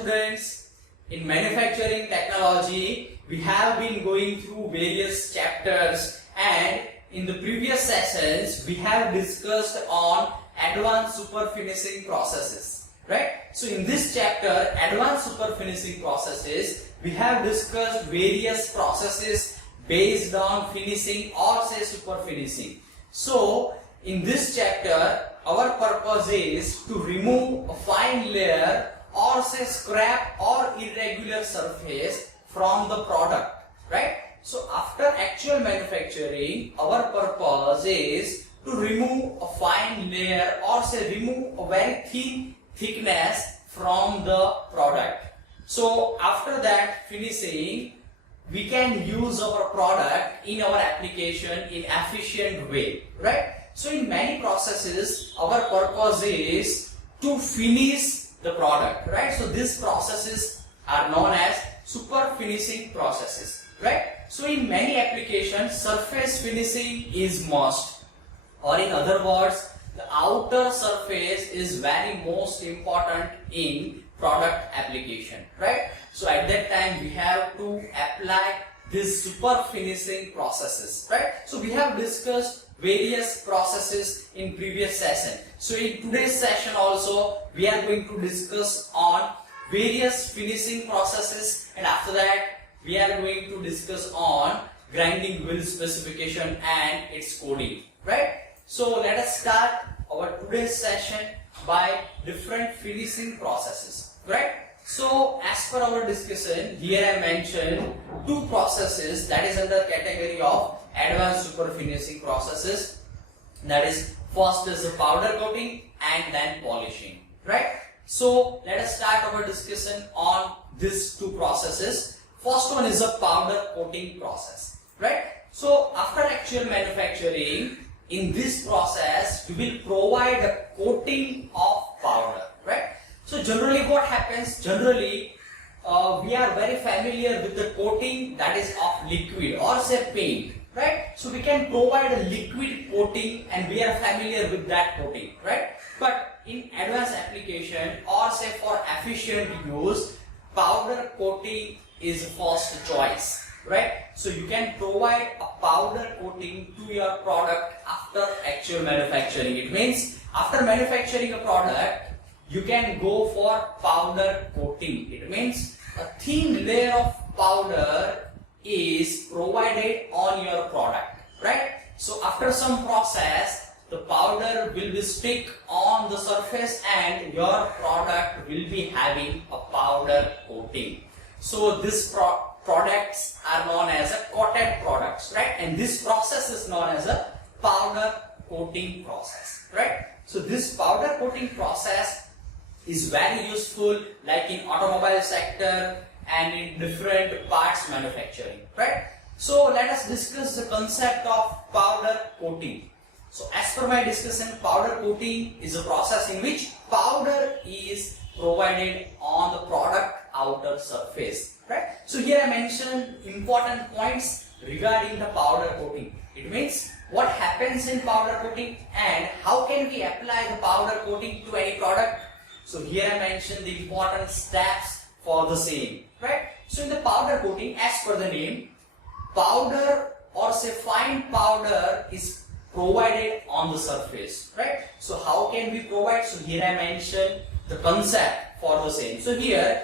students, in manufacturing technology we have been going through various chapters, and in the previous sessions we have discussed on advanced super finishing processes, right? So in this chapter, advanced super finishing processes, we have discussed various processes based on finishing or say super finishing. So in this chapter our purpose is to remove a fine layer or say scrap or irregular surface from the product, right? So after actual manufacturing, our purpose is to remove a fine layer or say remove a very thin thickness from the product. So after that finishing, we can use our product in our application in efficient way, right? So in many processes, our purpose is to finish the product, right? So these processes are known as super finishing processes, right? So in many applications, surface finishing is must, or in other words, the outer surface is very most important in product application, right? So at that time we have to apply these super finishing processes, right? So we have discussed various processes in previous session. So in today's session also we are going to discuss on various finishing processes, and after that we are going to discuss on grinding wheel specification and its coding, right? So let us start our today's session by different finishing processes, right? So as per our discussion, here I mentioned two processes that is under category of advanced super finishing processes. That is, first is the powder coating and then polishing, right? So let us start our discussion on these two processes. First one is a powder coating process, right? So after actual manufacturing, in this process we will provide a coating of powder, right? So generally what happens, generally we are very familiar with the coating that is of liquid or say paint, right? So we can provide a liquid coating and we are familiar with that coating, right? But in advanced application or say for efficient use, powder coating is first choice, right? So you can provide a powder coating to your product after actual manufacturing. It means after manufacturing a product, you can go for powder coating. It means a thin layer of powder is provided on your product, right? So after some process, the powder will be stick on the surface and your product will be having a powder coating. So these products are known as a coated products, right? And this process is known as a powder coating process, right? So this powder coating process is very useful like in automobile sector and in different parts manufacturing, right? So let us discuss the concept of powder coating. So as per my discussion, powder coating is a process in which powder is provided on the product outer surface, right? So here I mentioned important points regarding the powder coating. It means what happens in powder coating and how can we apply the powder coating to any product. So here I mentioned the important steps for the same, right? So in the powder coating, as per the name, powder or say fine powder is provided on the surface, right? So how can we provide? So here I mentioned the concept for the same. So here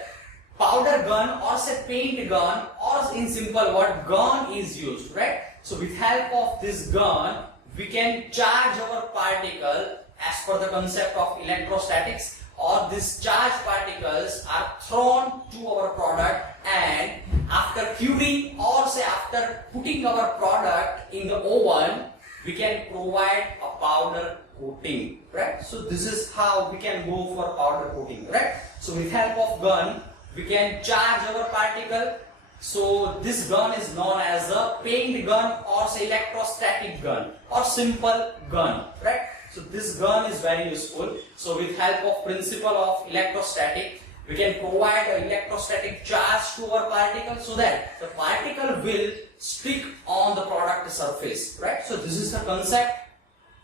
powder gun or say paint gun or in simple word gun is used, right? So with help of this gun we can charge our particle as per the concept of electrostatics, or these charged particles are thrown to our product, and after curing or say after putting our product in the oven, we can provide a powder coating, right? So this is how we can go for powder coating, right? So with help of gun we can charge our particle. So this gun is known as a paint gun or say electrostatic gun or simple gun, right? So this gun is very useful. So with help of principle of electrostatic, we can provide an electrostatic charge to our particle so that the particle will stick on the product surface, right? So this is the concept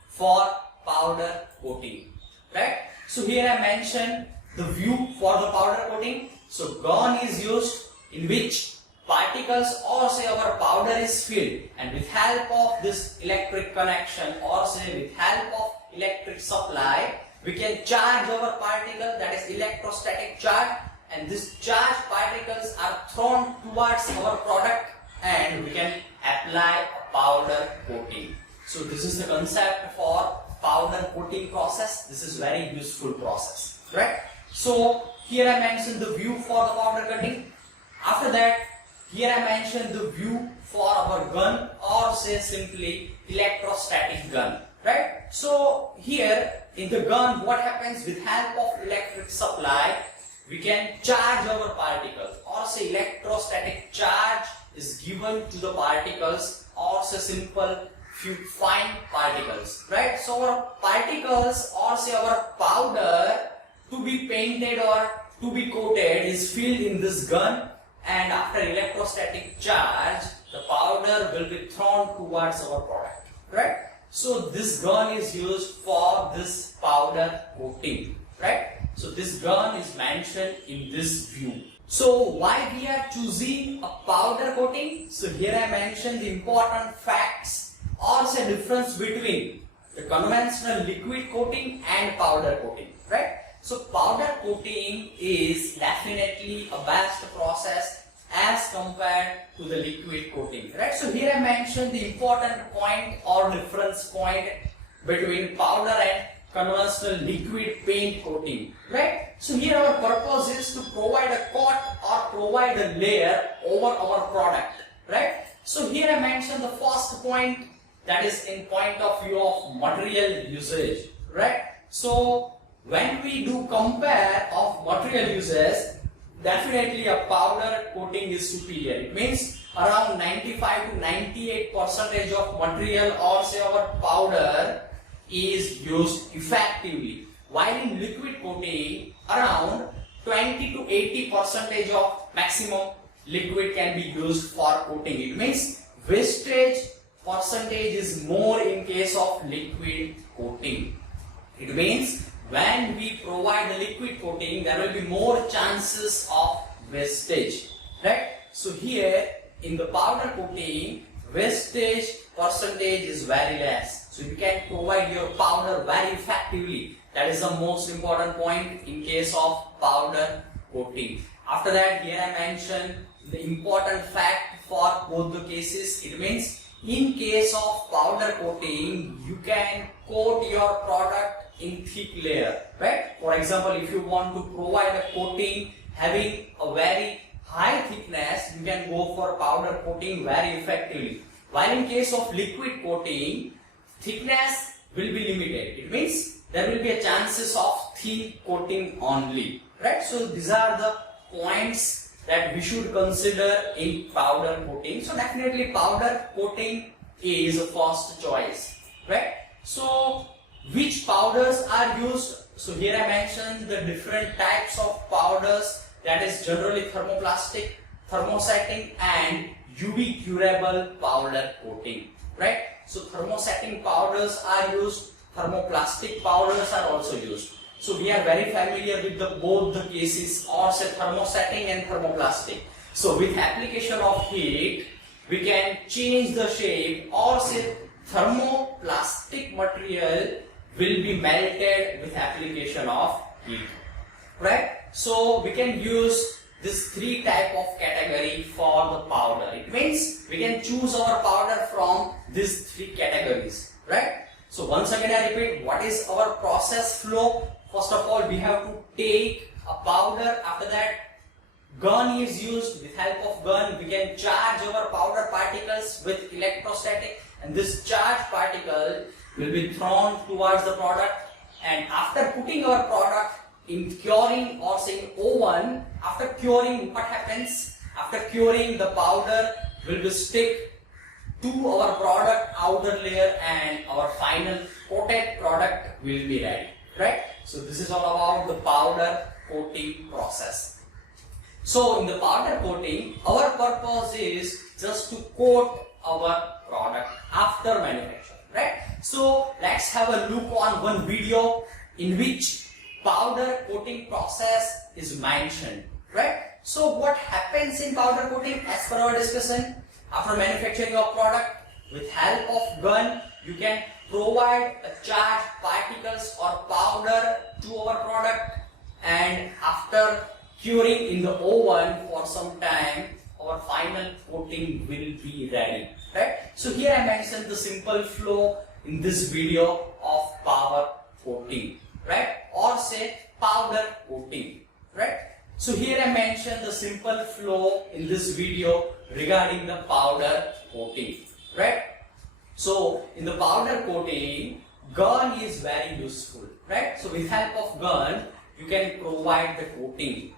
for powder coating, right? So here I mentioned the view for the powder coating. So gun is used in which particles or say our powder is filled, and with help of this electric connection or say with help of electric supply, we can charge our particle, that is electrostatic charge, and these charged particles are thrown towards our product and we can apply a powder coating. So this is the concept for powder coating process. This is very useful process, right? So here I mentioned the view for the powder cutting. After that, here I mentioned the view for our gun or say simply electrostatic gun, right? So here in the gun, what happens with help of electric supply, we can charge our particles or say electrostatic charge is given to the particles or say simple few fine particles, right? So our particles or say our powder to be painted or to be coated is filled in this gun, and after electrostatic charge the powder will be thrown towards our product, right? So this gun is used for this powder coating, right? So this gun is mentioned in this view. So why we are choosing a powder coating? So here I mentioned the important facts or say difference between the conventional liquid coating and powder coating, right? So powder coating is definitely a best process as compared to the liquid coating, right? So here I mentioned the important point or difference point between powder and conventional liquid paint coating, right? So here our purpose is to provide a coat or provide a layer over our product, right? So here I mentioned the first point, that is in point of view of material usage, right? So when we do compare of material uses, definitely a powder coating is superior. It means around 95 to 98% of material or say our powder is used effectively, while in liquid coating around 20 to 80% of maximum liquid can be used for coating. It means wastage percentage is more in case of liquid coating. It means when we provide the liquid coating, there will be more chances of wastage, right? So here in the powder coating, wastage percentage is very less. So you can provide your powder very effectively. That is the most important point in case of powder coating. After that, here I mentioned the important fact for both the cases. It means in case of powder coating, you can coat your product in thick layer, right? For example, if you want to provide a coating having a very high thickness, you can go for powder coating very effectively. While in case of liquid coating, thickness will be limited. It means there will be a chances of thin coating only, right? So these are the points that we should consider in powder coating. So definitely powder coating is a first choice, right? So which powders are used? So here I mentioned the different types of powders, that is generally thermoplastic, thermosetting and UV curable powder coating, right? So thermosetting powders are used, thermoplastic powders are also used. So we are very familiar with both the cases or say thermosetting and thermoplastic. So with application of heat, we can change the shape or say thermoplastic material will be melted with application of heat, right? So we can use this three type of category for the powder. It means we can choose our powder from these three categories, right? So once again I repeat, what is our process flow? First of all, we have to take a powder. After that, gun is used. With help of gun, we can charge our powder particles with electrostatic, and this charged particle will be thrown towards the product, and after putting our product in curing or say in oven, after curing, what happens? After curing, the powder will be stick to our product outer layer and our final coated product will be ready, right? So this is all about the powder coating process. So in the powder coating, our purpose is just to coat our product after manufacture, right? So let's have a look on one video in which powder coating process is mentioned, right? So what happens in powder coating as per our discussion? After manufacturing of product, with help of gun, you can provide a charged particles or powder to our product, and after curing in the oven for some time, our final coating will be ready, right? So here I mentioned the simple flow in this video of powder coating, right? Or say powder coating, right? So here I mentioned the simple flow in this video regarding the powder coating, right? So in the powder coating, gun is very useful, right? So with help of gun, you can provide the coating.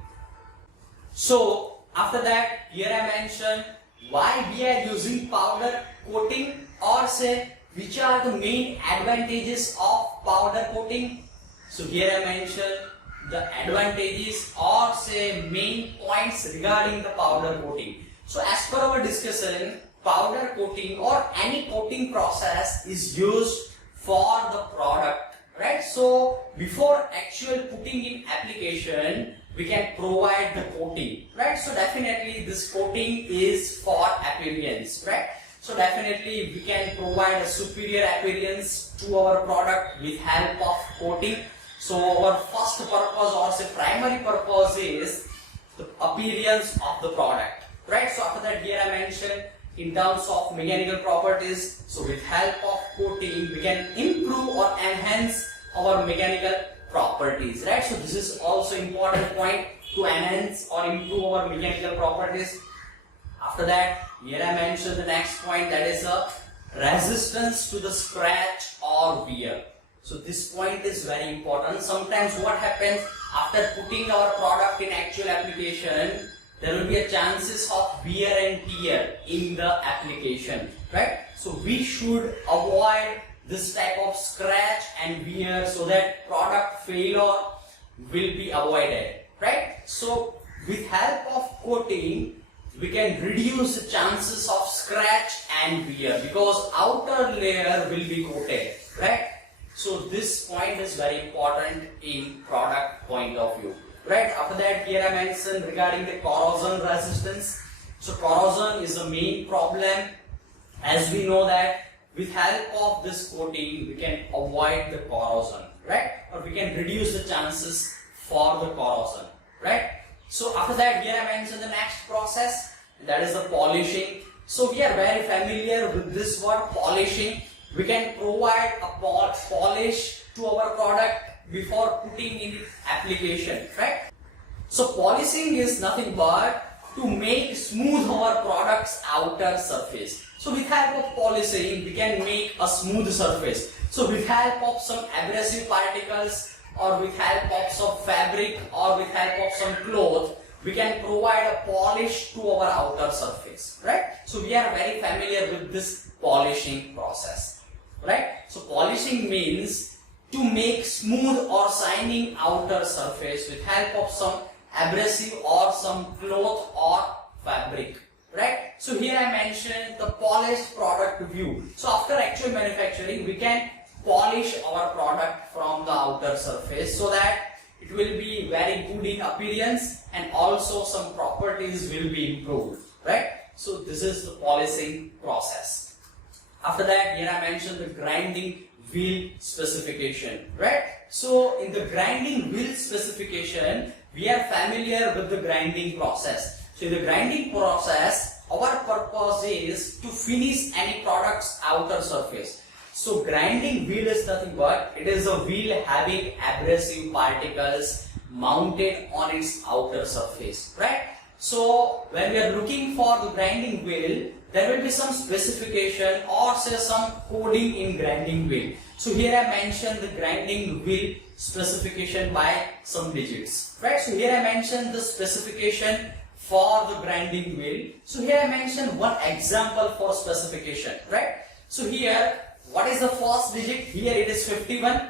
So after that, here I mentioned why we are using powder coating, or say which are the main advantages of powder coating. So here I mentioned the advantages or say main points regarding the powder coating. So as per our discussion, powder coating or any coating process is used for the product, right? So before actual putting in application, we can provide the coating, right? So definitely this coating is for appearance, right? So definitely we can provide a superior appearance to our product with help of coating. So our first purpose or say primary purpose is the appearance of the product, right? So after that, here I mentioned in terms of mechanical properties. So with help of coating, we can improve or enhance our mechanical properties, right? So this is also important point, to enhance or improve our mechanical properties. After that, here I mentioned the next point, that is a resistance to the scratch or wear. So this point is very important. Sometimes what happens after putting our product in actual application, there will be a chances of wear and tear in the application, right? So we should avoid this type of scratch and wear so that product failure will be avoided, right? So with help of coating, we can reduce the chances of scratch and wear because outer layer will be coated, right? So this point is very important in product point of view, right? After that, here I mentioned regarding the corrosion resistance. So corrosion is the main problem. As we know that with help of this coating, we can avoid the corrosion, right? Or we can reduce the chances for the corrosion, right? So after that, here I mentioned the next process, that is the polishing. So we are very familiar with this word polishing. We can provide a polish to our product before putting in application, right? So polishing is nothing but to make smooth our product's outer surface. So with help of polishing, we can make a smooth surface. So with help of some abrasive particles or with help of some fabric or with help of some cloth, we can provide a polish to our outer surface, right? So we are very familiar with this polishing process, right? So polishing means to make smooth or shining outer surface with help of some abrasive or some cloth or fabric, right? So here I mentioned the polished product view. So after actual manufacturing, we can polish our product from the outer surface so that it will be very good in appearance and also some properties will be improved, right? So this is the polishing process. After that, here I mentioned the grinding wheel specification, right? So in the grinding wheel specification, we are familiar with the grinding process. So in the grinding process, our purpose is to finish any product's outer surface. So grinding wheel is nothing but it is a wheel having abrasive particles mounted on its outer surface, right? So when we are looking for the grinding wheel, there will be some specification or say some coding in grinding wheel. So here I mentioned the grinding wheel specification by some digits, right? So here I mentioned the specification for the grinding wheel. So here I mentioned one example for specification, right? So here, what is the first digit? Here it is 51.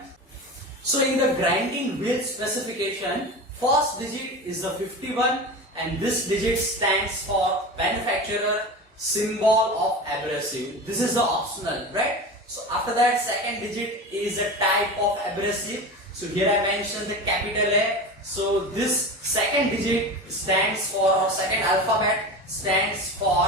So in the grinding wheel specification, first digit is the 51 and this digit stands for manufacturer symbol of abrasive. This is the optional, right? So after that, second digit is a type of abrasive. So here I mentioned the capital A. So this second digit stands for, or second alphabet stands for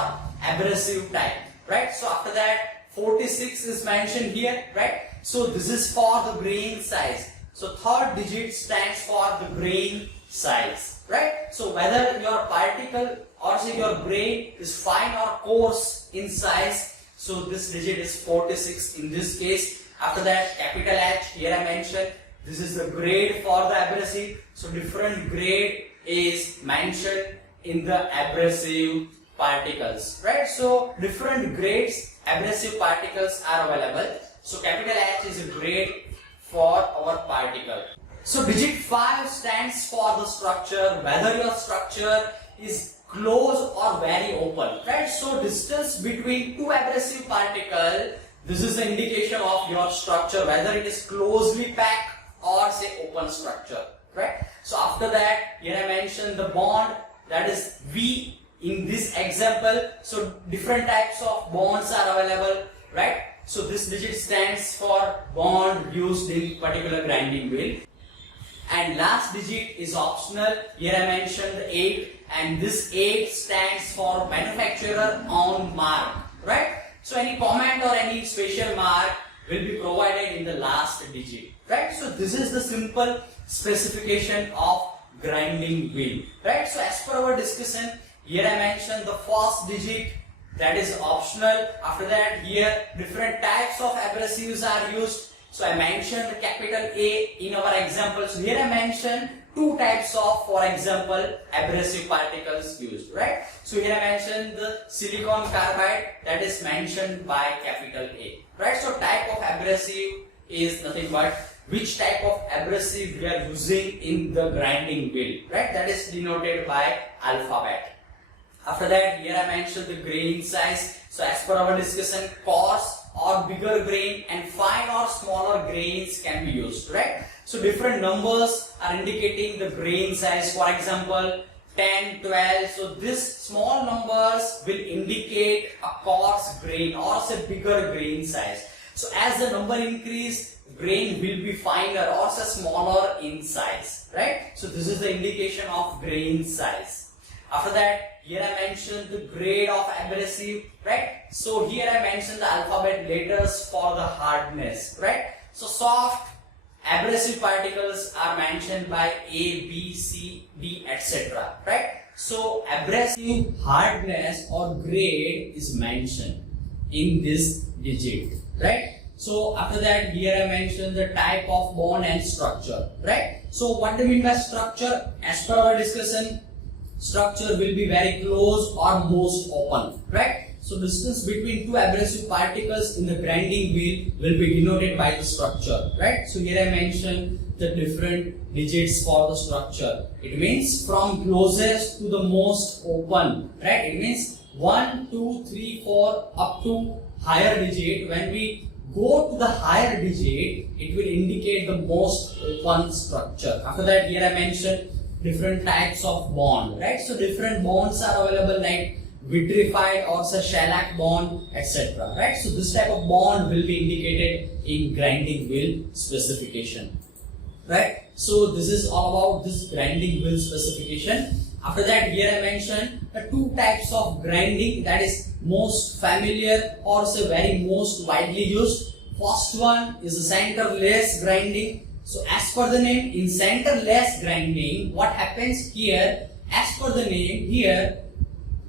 abrasive type, right? So after that 46 is mentioned here, right? So this is for the grain size. So third digit stands for the grain size, right? So whether your particle or say your grain is fine or coarse in size, so this digit is 46 in this case. After that, capital H, here I mentioned, this is the grade for the abrasive. So different grade is mentioned in the abrasive particles, right? So different grades abrasive particles are available. So capital H is a grade for our particle. So digit 5 stands for the structure, whether your structure is close or very open, right? So distance between two abrasive particle, this is the indication of your structure, whether it is closely packed or say open structure, right? So after that, here I mentioned the bond, that is V in this example. So different types of bonds are available, right? So this digit stands for bond used in particular grinding wheel. And last digit is optional. Here I mentioned the 8, and this 8 stands for manufacturer on mark, right? So any comment or any special mark will be provided in the last digit, right? So this is the simple specification of grinding wheel, right? So as per our discussion, here I mentioned the first digit, that is optional. After that, here different types of abrasives are used. So I mentioned the capital A in our example. So here I mentioned two types of, for example, abrasive particles used, right? So here I mentioned the silicon carbide, that is mentioned by capital A, right? So type of abrasive is nothing but which type of abrasive we are using in the grinding wheel, right? That is denoted by alphabet. After that, here I mentioned the grain size. So as per our discussion, coarse or bigger grain and fine or smaller grains can be used, right? So different numbers are indicating the grain size. For example, 10, 12. So this small numbers will indicate a coarse grain or say bigger grain size. So as the number increase, grain will be finer or say smaller in size, right? So this is the indication of grain size. After that, here I mentioned the grade of abrasive, right? So here I mentioned the alphabet letters for the hardness, right? So soft abrasive particles are mentioned by A, B, C, D, etc., right? So abrasive hardness or grade is mentioned in this digit, right? So after that, here I mentioned the type of bond and structure, right? So what do you mean by structure? As per our discussion, structure will be very close or most open, right? So distance between two abrasive particles in the grinding wheel will be denoted by the structure, right? So here I mentioned the different digits for the structure. It means from closest to the most open, right? It means 1, 2, 3, 4 up to higher digit. When we go to the higher digit, it will indicate the most open structure. After that, here I mentioned different types of bond, right? So different bonds are available like vitrified or say shellac bond, etc., right? So this type of bond will be indicated in grinding wheel specification, right? So this is all about this grinding wheel specification. After that, here I mentioned the two types of grinding that is most familiar or say very most widely used. First one is the centerless grinding. So as per the name, in centerless grinding, what happens here, as per the name here,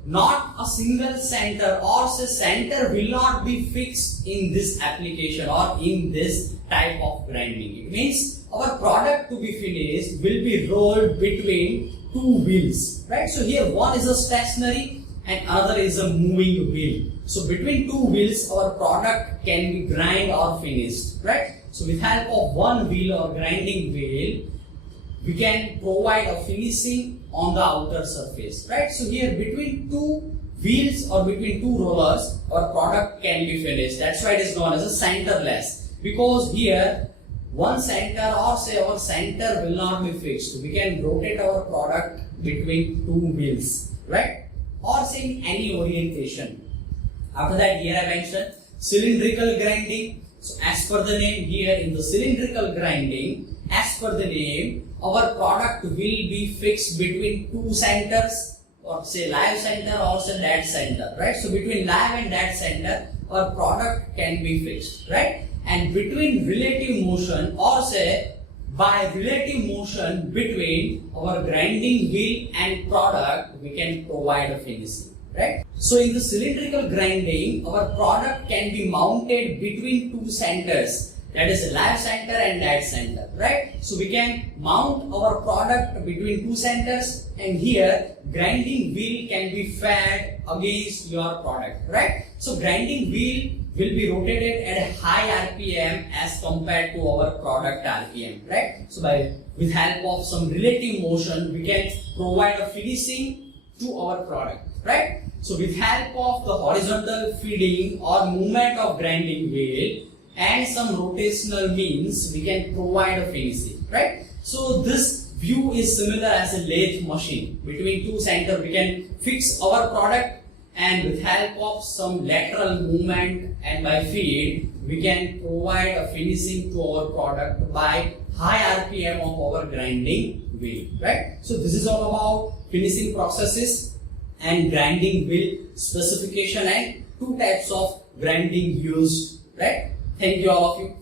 not a single center or say center will not be fixed in this application or in this type of grinding. It means our product to be finished will be rolled between two wheels, right? So here one is a stationary and another is a moving wheel. So between two wheels, our product can be grind or finished, right? So with help of one wheel or grinding wheel, we can provide a finishing on the outer surface, right? So here between two wheels or between two rollers, our product can be finished. That's why it is known as a centerless, because here one center or say our center will not be fixed. We can rotate our product between two wheels, right? Or say in any orientation. After that, here I mentioned cylindrical grinding. So as per the name here in the cylindrical grinding, as per the name, our product will be fixed between two centers, or say live center or say dead center, right? So between live and dead center, our product can be fixed, right? And between relative motion, or say by relative motion between our grinding wheel and product, we can provide a finishing, right? So in the cylindrical grinding, our product can be mounted between two centers, that is live center and dead center, right? So we can mount our product between two centers, and here grinding wheel can be fed against your product, right? So grinding wheel will be rotated at a high RPM as compared to our product RPM, right? So with help of some relative motion, we can provide a finishing to our product, right? So with help of the horizontal feeding or movement of grinding wheel and some rotational means, we can provide a finishing, right? So this view is similar as a lathe machine. Between two centers, we can fix our product, and with help of some lateral movement and by feed, we can provide a finishing to our product by high RPM of our grinding wheel, right? So this is all about finishing processes and grinding wheel specification and two types of grinding used, right? Thank you all of you.